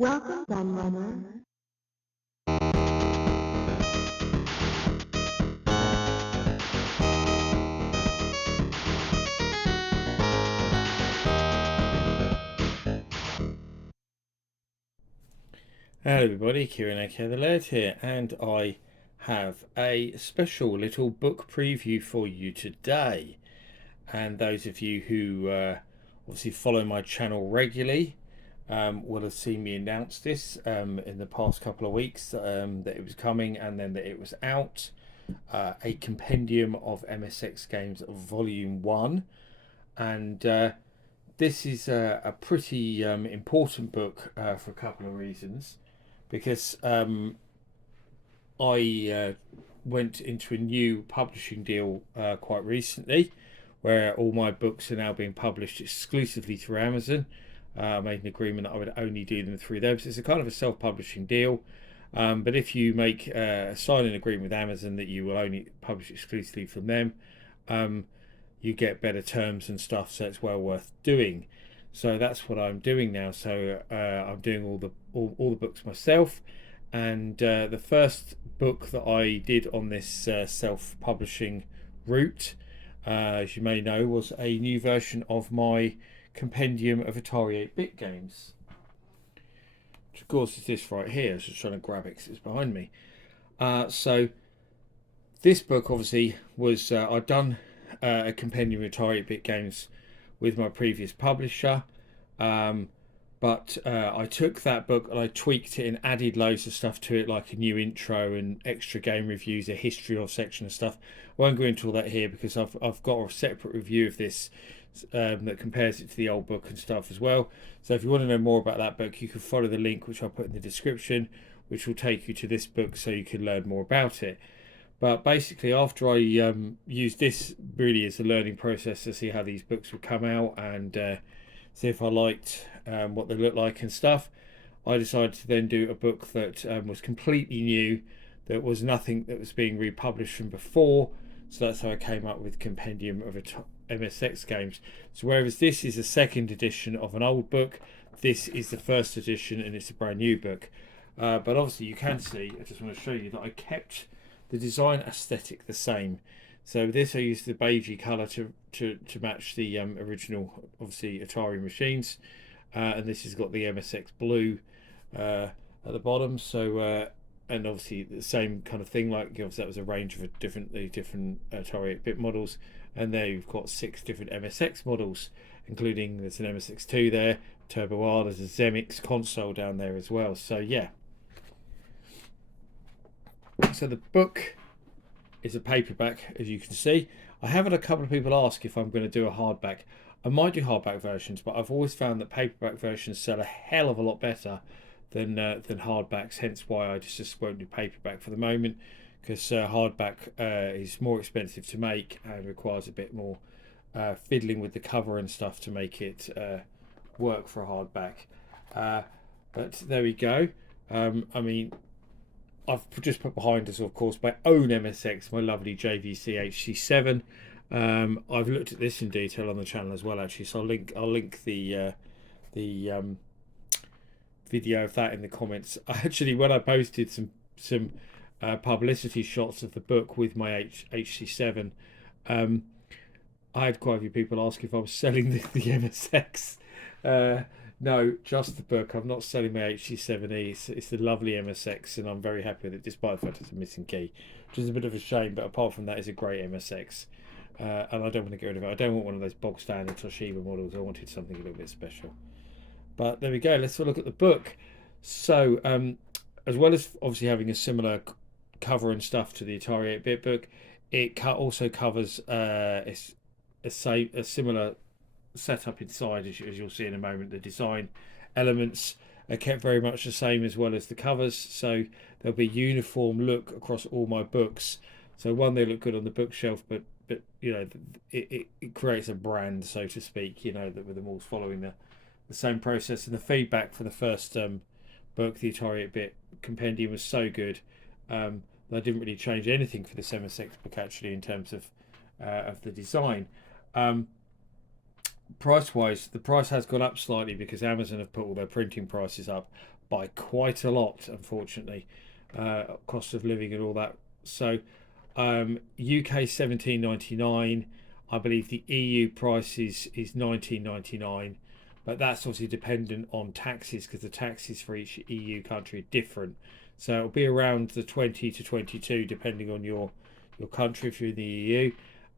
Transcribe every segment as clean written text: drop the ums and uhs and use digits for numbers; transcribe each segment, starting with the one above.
Welcome, Gunrunner. Hello everybody, Kieran aka the Laird here, and I have a special little book preview for you today. And those of you who obviously follow my channel regularly will have seen me announce this in the past couple of weeks that it was coming and then that it was out. A Compendium of MSX Games Volume 1. And this is a pretty important book for a couple of reasons because I went into a new publishing deal quite recently where all my books are now being published exclusively through Amazon. I made an agreement that I would only do them through them. So it's a kind of a self-publishing deal. But if you sign an agreement with Amazon that you will only publish exclusively from them, you get better terms and stuff. So it's well worth doing. So that's what I'm doing now. So I'm doing all the books myself. And the first book that I did on this self-publishing route, as you may know, was a new version of my Compendium of Atari 8-bit games. Which of course is this right here. I was just trying to grab it because it's behind me. So this book obviously was I'd done a Compendium of Atari 8-bit games with my previous publisher. But I took that book and I tweaked it and added loads of stuff to it, like a new intro and extra game reviews, a history of section of stuff. I won't go into all that here because I've got a separate review of this that compares it to the old book and stuff as well. So if you want to know more about that book, you can follow the link which I'll put in the description, which will take you to this book so you can learn more about it. But basically, after I used this really as a learning process to see how these books would come out and see if I liked what they looked like and stuff, I decided to then do a book that was completely new, that was nothing that was being republished from before. So that's how I came up with Compendium of MSX Games. So whereas this is a second edition of an old book, this is the first edition and it's a brand new book. But obviously you can see, I just want to show you that I kept the design aesthetic the same. So this I used the beigey colour to match the original, obviously, Atari machines. And this has got the MSX blue at the bottom. So and obviously the same kind of thing, like obviously that was a range of different Atari 8-bit models. And there you've got 6 different MSX models, including there's an MSX2 there, Turbo R, there's a Zemix console down there as well. So yeah. So the book is a paperback, as you can see. I have had a couple of people ask if I'm going to do a hardback. I might do hardback versions, but I've always found that paperback versions sell a hell of a lot better than hardbacks. Hence why I just won't do paperback for the moment, because hardback is more expensive to make and requires a bit more fiddling with the cover and stuff to make it work for a hardback. But there we go. I mean, I've just put behind us, of course, my own MSX, my lovely JVC HC7. I've looked at this in detail on the channel as well, actually. So I'll link the video of that in the comments. Actually, when I posted some publicity shots of the book with my HC7, I had quite a few people ask if I was selling the MSX. No, just the book. I'm not selling my HC7E. It's the lovely MSX, and I'm very happy with it, despite the fact it's a missing key, which is a bit of a shame. But apart from that, it's a great MSX, and I don't want to get rid of it. I don't want one of those bog standard Toshiba models. I wanted something a little bit special. But there we go. Let's have a look at the book. So, as well as obviously having a similar cover and stuff to the Atari 8-bit book, it also covers a similar setup inside, as you'll see in a moment. The design elements are kept very much the same, as well as the covers, so there'll be a uniform look across all my books. So one, they look good on the bookshelf, but you know, it creates a brand, so to speak, you know, that with them all following the same process. And the feedback for the first book, the Atari 8-bit Compendium, was so good. I didn't really change anything for this MSX book, actually, in terms of the design. Price wise, the price has gone up slightly because Amazon have put all their printing prices up, by quite a lot, unfortunately. Cost of living and all that. So UK 17.99. I believe the EU price is 19.99, but that's obviously dependent on taxes because the taxes for each EU country are different. So it'll be around the 20 to 22 depending on your country if you're in the EU.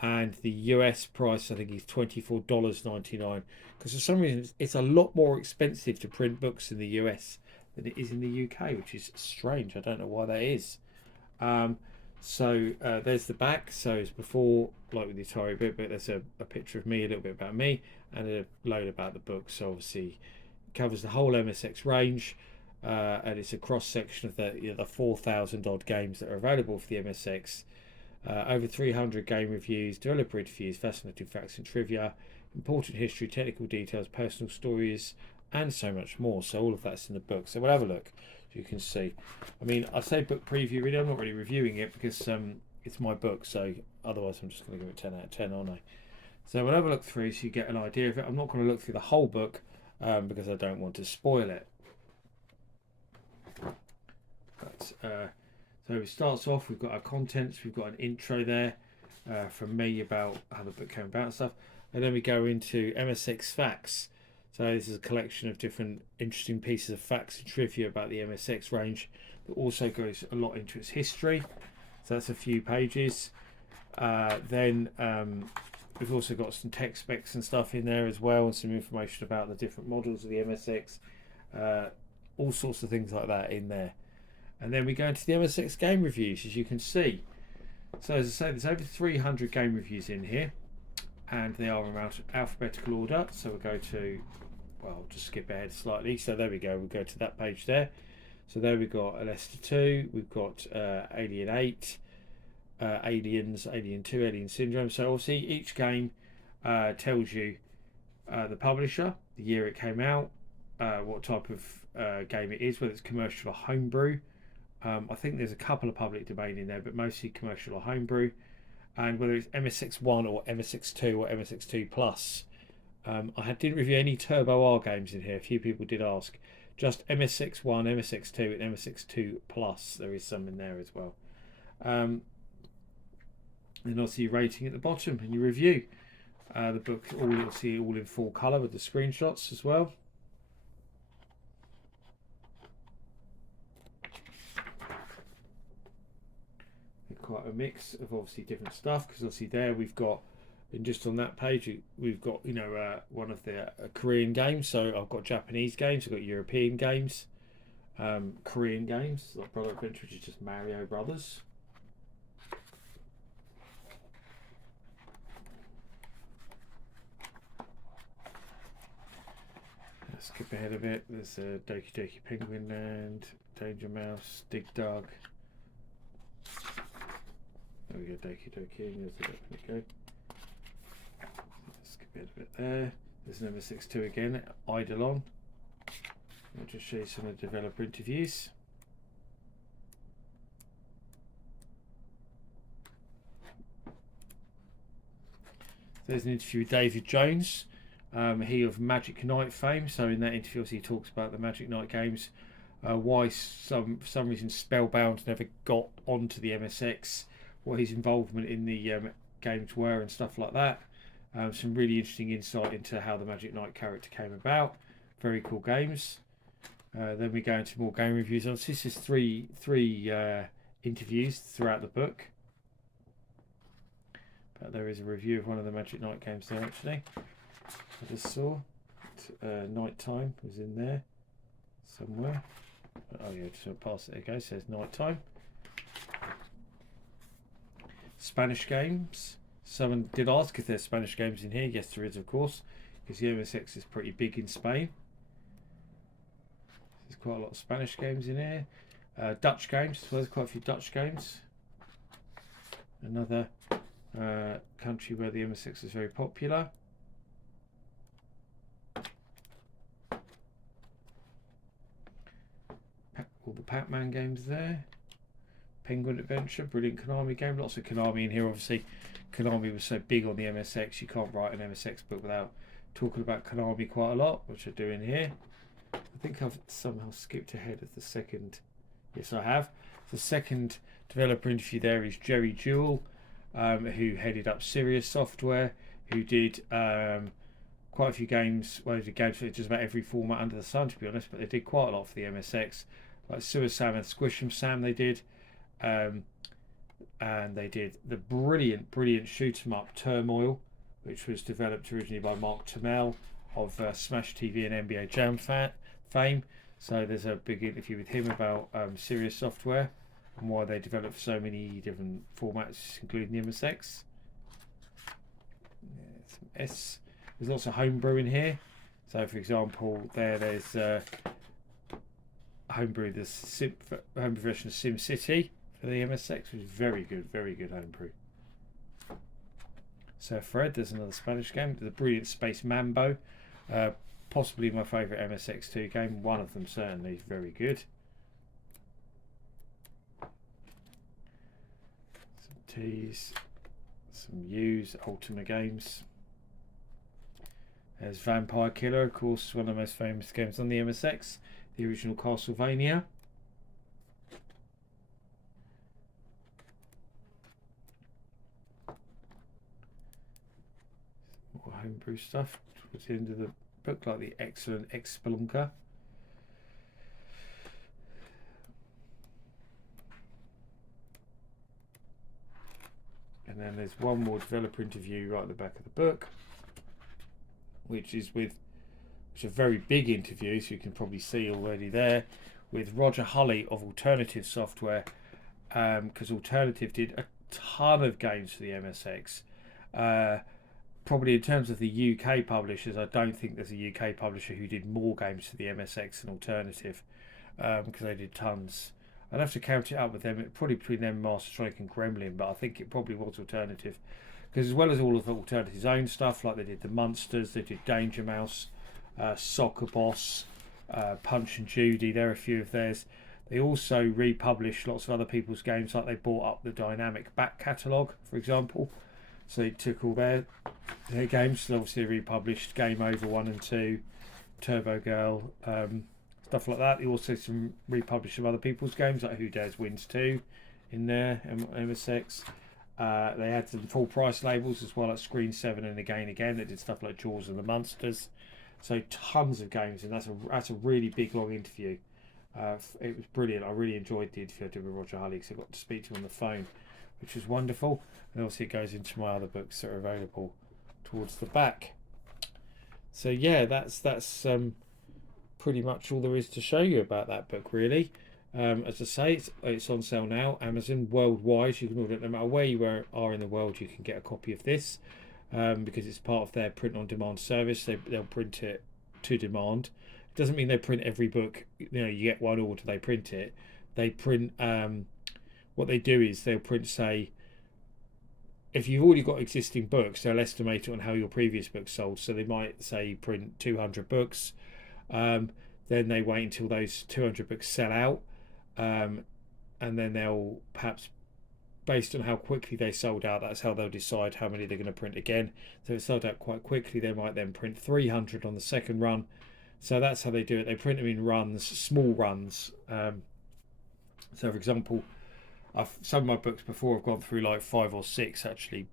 And the US price I think is $24.99 because for some reason it's a lot more expensive to print books in the US than it is in the UK, which is strange. I don't know why that is. Um, there's the back. So it's before, like with the Atari bit, but there's a picture of me, a little bit about me, and a load about the book. So obviously, it covers the whole MSX range, and it's a cross section of the 4,000 odd games that are available for the MSX. Over 300 game reviews, developer interviews, fascinating facts and trivia, important history, technical details, personal stories, and so much more. So all of that's in the book. So we'll have a look. You can see. I mean, I say book preview. Really, I'm not really reviewing it because it's my book. So otherwise, I'm just going to give it 10 out of 10, aren't I? So we'll have a look through so you get an idea of it. I'm not going to look through the whole book because I don't want to spoil it. But so it starts off. We've got our contents. We've got an intro there from me about how the book came about and stuff, and then we go into MSX facts. So this is a collection of different interesting pieces of facts and trivia about the MSX range that also goes a lot into its history. So that's a few pages. Then we've also got some tech specs and stuff in there as well, and some information about the different models of the MSX. All sorts of things like that in there. And then we go into the MSX game reviews, as you can see. So as I say, there's over 300 game reviews in here, and they are in alphabetical order. So we'll go to, well, I'll just skip ahead slightly. So there we go. We'll go to that page there. So there we've got Alesta 2, we've got Alien 8, Aliens, Alien 2, Alien Syndrome. So obviously each game tells you the publisher, the year it came out, what type of game it is, whether it's commercial or homebrew. I think there's a couple of public domain in there, but mostly commercial or homebrew. And whether it's MSX1 or MSX2 or MSX2 Plus. Didn't review any Turbo R games in here. A few people did ask. Just MSX1, MSX2, and MSX2 Plus. There is some in there as well. Then obviously your rating at the bottom and your review. The book, you'll see all in full colour with the screenshots as well. Quite a mix of obviously different stuff because obviously there we've got, and just on that page we've got one of the Korean games. So I've got Japanese games, I've got European games, Korean games like Brother Adventure, which is just Mario Brothers. Let's skip ahead a bit. There's a Doki Doki Penguin Land, Danger Mouse, Dig Dug. There we go, Doki Doki, there's a definite go. Let's skip ahead a bit there. There's an MSX2 again, Eidolon. I'll just show you some of the developer interviews. There's an interview with David Jones, he of Magic Knight fame. So in that interview he talks about the Magic Knight games, why for some reason Spellbound never got onto the MSX, what his involvement in the games were and stuff like that. Some really interesting insight into how the Magic Knight character came about. Very cool games. Then we go into more game reviews. This is three interviews throughout the book. But there is a review of one of the Magic Knight games there actually. I just saw. Nighttime was in there somewhere. Oh yeah, just past it. There goes. Says Nighttime. Spanish games. Someone did ask if there's Spanish games in here. Yes, there is, of course, because the MSX is pretty big in Spain. There's quite a lot of Spanish games in here. Dutch games, so there's quite a few Dutch games. Another country where the MSX is very popular. All the Pac-Man games there. Penguin Adventure, brilliant Konami game. Lots of Konami in here. Obviously, Konami was so big on the MSX, you can't write an MSX book without talking about Konami quite a lot, which I do in here. I think I've somehow skipped ahead of the second. Yes, I have. The second developer interview there is Jerry Jewell, who headed up Sirius Software, who did quite a few games. Well, they did games for just about every format under the sun, to be honest, but they did quite a lot for the MSX, like Sewer Sam and Squish'em Sam. They did, and they did the brilliant shoot 'em up Turmoil, which was developed originally by Mark Tamel of Smash TV and NBA Jam fame. So there's a big interview with him about Sirius Software and why they developed so many different formats, including the MSX. Yeah, some S. There's lots of homebrew in here. So, for example, there's homebrew, the homebrew version of SimCity for the MSX, which is very good homebrew. So, Fred, there's another Spanish game, the brilliant Space Mambo. Possibly my favourite MSX2 game. One of them certainly very good. Some T's, some U's, Ultima Games. There's Vampire Killer, of course, one of the most famous games on the MSX, the original Castlevania. More homebrew stuff towards the end of the book, like the excellent X-Spelunker. And then there's one more developer interview right at the back of the book, which is a very big interview, so you can probably see already there, with Roger Hulley of Alternative Software, because Alternative did a ton of games for the MSX. Probably in terms of the UK publishers, I don't think there's a UK publisher who did more games for the MSX than Alternative, because they did tons. I'd have to count it up with them, probably between them, Master Strike and Gremlin, but I think it probably was Alternative. Because as well as all of Alternative's own stuff, like they did the Munsters, they did Danger Mouse, Soccer Boss, Punch and Judy, there are a few of theirs. They also republished lots of other people's games, like they bought up the Dynamic back catalogue, for example. So they took all their games, so obviously they republished Game Over 1 and 2, Turbo Girl, stuff like that. They also republished some other people's games, like Who Dares Wins 2 in there, MSX. They had some full price labels as well, like Screen 7 and Again. They did stuff like Jaws and the Munsters. So tons of games, and that's a really big long interview. It was brilliant. I really enjoyed the interview I did with Roger Hulley, because I got to speak to him on the phone, which was wonderful. And obviously it goes into my other books that are available towards the back. So yeah, that's pretty much all there is to show you about that book, really. As I say, it's on sale now, Amazon worldwide. You can order it no matter where you are in the world. You can get a copy of this, because it's part of their print-on-demand service. They'll print it to demand. It doesn't mean they print every book. You get one order, they print it. They print. What they do is they'll print, say, if you've already got existing books, they'll estimate it on how your previous books sold. So they might say print 200 books. Then they wait until those 200 books sell out. And then they'll perhaps, based on how quickly they sold out, that's how they'll decide how many they're going to print again. So if it sold out quite quickly, they might then print 300 on the second run. So that's how they do it. They print them in runs, small runs. So for example, some of my books before have gone through like 5 or 6 actually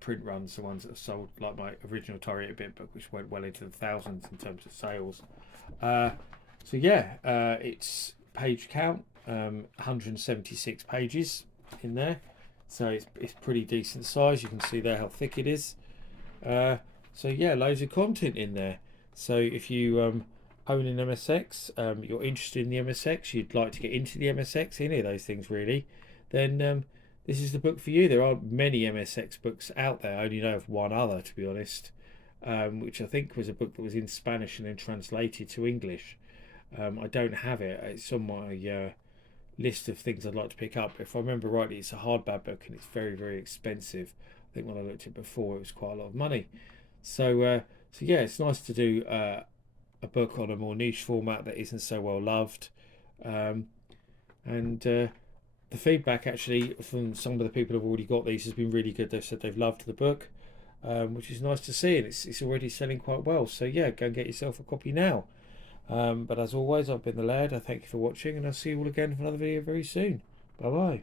print runs, the ones that have sold, like my original Atari 8-bit book, which went well into the thousands in terms of sales. So yeah, it's page count, 176 pages in there, so it's pretty decent size. You can see there how thick it is. So yeah, loads of content in there. So if you own an MSX, you're interested in the MSX, you'd like to get into the MSX, any of those things really, then this is the book for you. There aren't many MSX books out there. I only know of one other, to be honest, which I think was a book that was in Spanish and then translated to English. I don't have it. It's on my list of things I'd like to pick up. If I remember rightly, it's a hardback book and it's very expensive. I think when I looked at it before, it was quite a lot of money. So yeah, it's nice to do a book on a more niche format that isn't so well loved. The feedback actually from some of the people who've already got these has been really good. They've said they've loved the book, which is nice to see, and it's already selling quite well. So yeah, go and get yourself a copy now. But as always, I've been the Laird. I thank you for watching, and I'll see you all again for another video very soon. Bye bye.